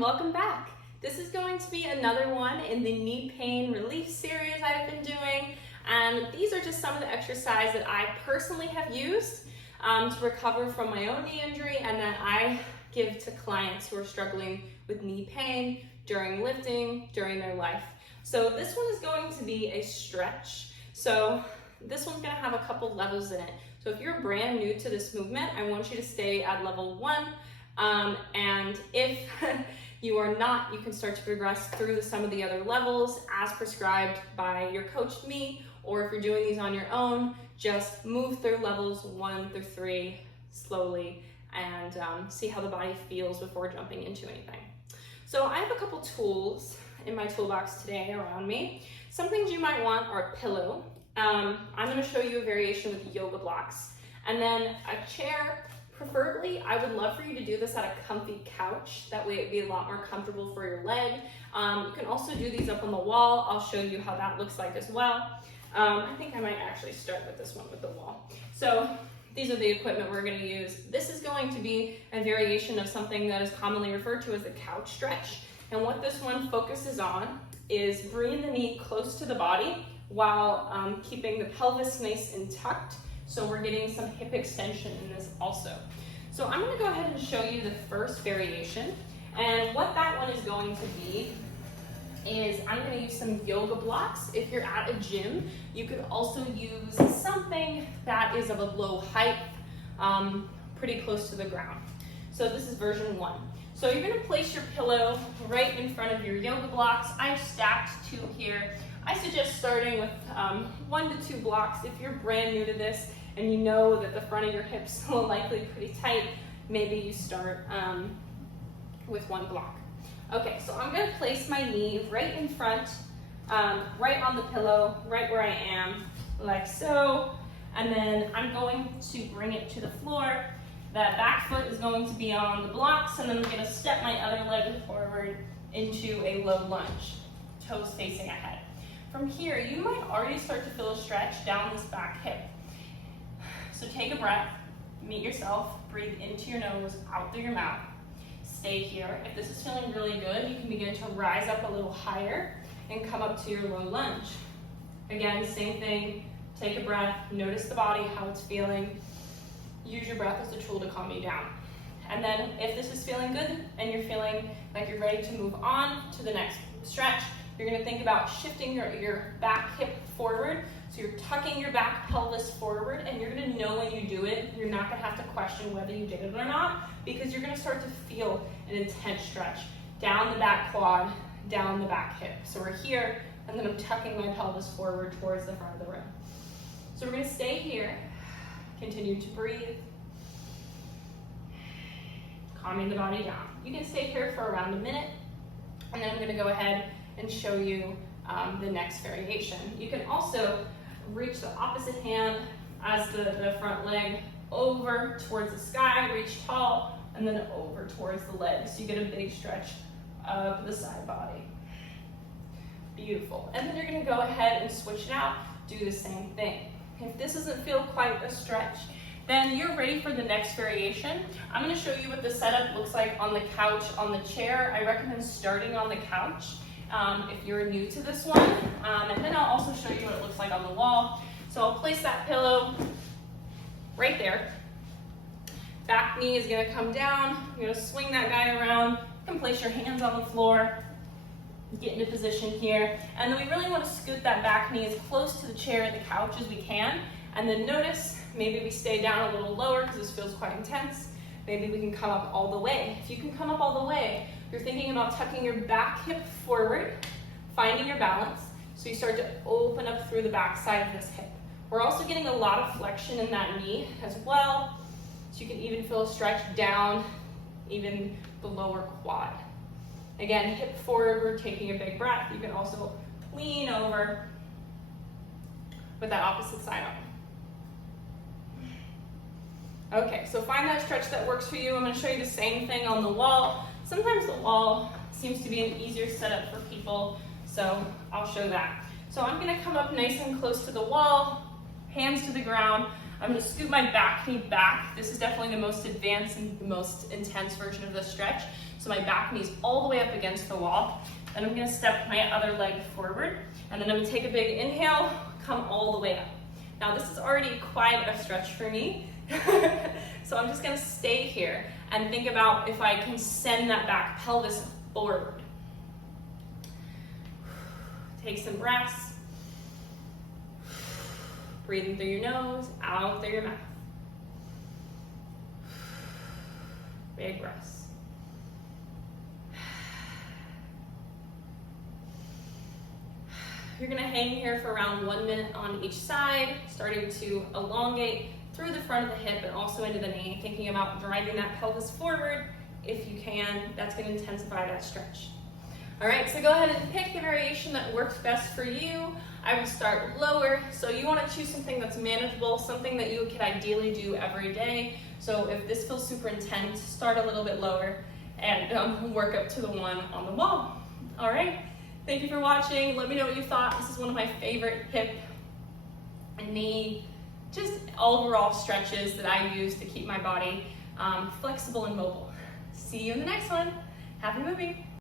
and welcome back. This is going to be another one in the knee pain relief series I've been doing, and these are just some of the exercises that I personally have used to recover from my own knee injury and that I give to clients who are struggling with knee pain during lifting, during their life. So this one is going to be a stretch. So this one's going to have a couple levels in it. So if you're brand new to this movement, I want you to stay at level 1. And if you are not, you can start to progress through some of the other levels as prescribed by your coach, me, or if you're doing these on your own, just move through levels 1 through 3 slowly and see how the body feels before jumping into anything. So I have a couple tools in my toolbox today around me. Some things you might want are a pillow. I'm going to show you a variation with yoga blocks, and then a chair. Preferably, I would love for you to do this at a comfy couch. That way it'd be a lot more comfortable for your leg. You can also do these up on the wall. I'll show you how that looks like as well. I think I might actually start with this one with the wall. So these are the equipment we're going to use. This is going to be a variation of something that is commonly referred to as a couch stretch. And what this one focuses on is bringing the knee close to the body while keeping the pelvis nice and tucked. So we're getting some hip extension in this also. So I'm going to go ahead and show you the first variation. And what that one is going to be is I'm going to use some yoga blocks. If you're at a gym, you could also use something that is of a low height, pretty close to the ground. So this is version 1. So you're going to place your pillow right in front of your yoga blocks. I've stacked 2 here. I suggest starting with 1 to 2 blocks. If you're brand new to this and you know that the front of your hips will likely pretty tight, maybe you start with 1 block. Okay, so I'm going to place my knee right in front, right on the pillow, right where I am, like so. And then I'm going to bring it to the floor. That back foot is going to be on the blocks, and then I'm going to step my other leg forward into a low lunge, toes facing ahead. From here, you might already start to feel a stretch down this back hip. So take a breath, meet yourself, breathe into your nose, out through your mouth. Stay here. If this is feeling really good, you can begin to rise up a little higher and come up to your low lunge. Again, same thing, take a breath, notice the body, how it's feeling. Use your breath as a tool to calm you down. And then if this is feeling good and you're feeling like you're ready to move on to the next stretch, you're going to think about shifting your back hip forward. So you're tucking your back pelvis forward, and you're going to know when you do it. You're not going to have to question whether you did it or not, because you're going to start to feel an intense stretch down the back quad, down the back hip. So we're here, and then I'm tucking my pelvis forward towards the front of the room. So we're going to stay here, continue to breathe, calming the body down. You can stay here for around a minute, and then I'm going to go ahead and show you the next variation. You can also reach the opposite hand as the front leg over towards the sky, reach tall, and then over towards the legs. So you get a big stretch of the side body. Beautiful. And then you're going to go ahead and switch it out, do the same thing. If this doesn't feel quite a stretch, then you're ready for the next variation. I'm going to show you what the setup looks like on the couch, on the chair. I recommend starting on the couch if you're new to this one. And then I'll also show you what it looks like on the wall. So I'll place that pillow right there. Back knee is going to come down. You're going to swing that guy around. You can place your hands on the floor. Get into position here. And then we really want to scoot that back knee as close to the chair and the couch as we can. And then notice, maybe we stay down a little lower because this feels quite intense. Maybe we can come up all the way. If you can come up all the way, you're thinking about tucking your back hip forward, finding your balance, so you start to open up through the back side of this hip. We're also getting a lot of flexion in that knee as well, so you can even feel a stretch down even the lower quad. Again, hip forward, we're taking a big breath. You can also lean over with that opposite side up. Okay, so find that stretch that works for you. I'm going to show you the same thing on the wall. Sometimes the wall seems to be an easier setup for people, so I'll show that. So I'm going to come up nice and close to the wall, hands to the ground. I'm going to scoot my back knee back. This is definitely the most advanced and the most intense version of the stretch. So my back knee's all the way up against the wall. Then I'm gonna step my other leg forward, and then I'm gonna take a big inhale, come all the way up. Now this is already quite a stretch for me, so I'm just gonna stay here and think about if I can send that back pelvis forward. Take some breaths. Breathing through your nose, out through your mouth. Big breaths. You're gonna hang here for around 1 minute on each side, starting to elongate through the front of the hip and also into the knee, thinking about driving that pelvis forward if you can. That's gonna intensify that stretch. All right, so go ahead and pick the variation that works best for you. I would start lower, so you wanna choose something that's manageable, something that you could ideally do every day. So if this feels super intense, start a little bit lower and work up to the one on the wall. All right, thank you for watching. Let me know what you thought. This is one of my favorite hip and knee, just overall stretches that I use to keep my body flexible and mobile. See you in the next one. Happy moving.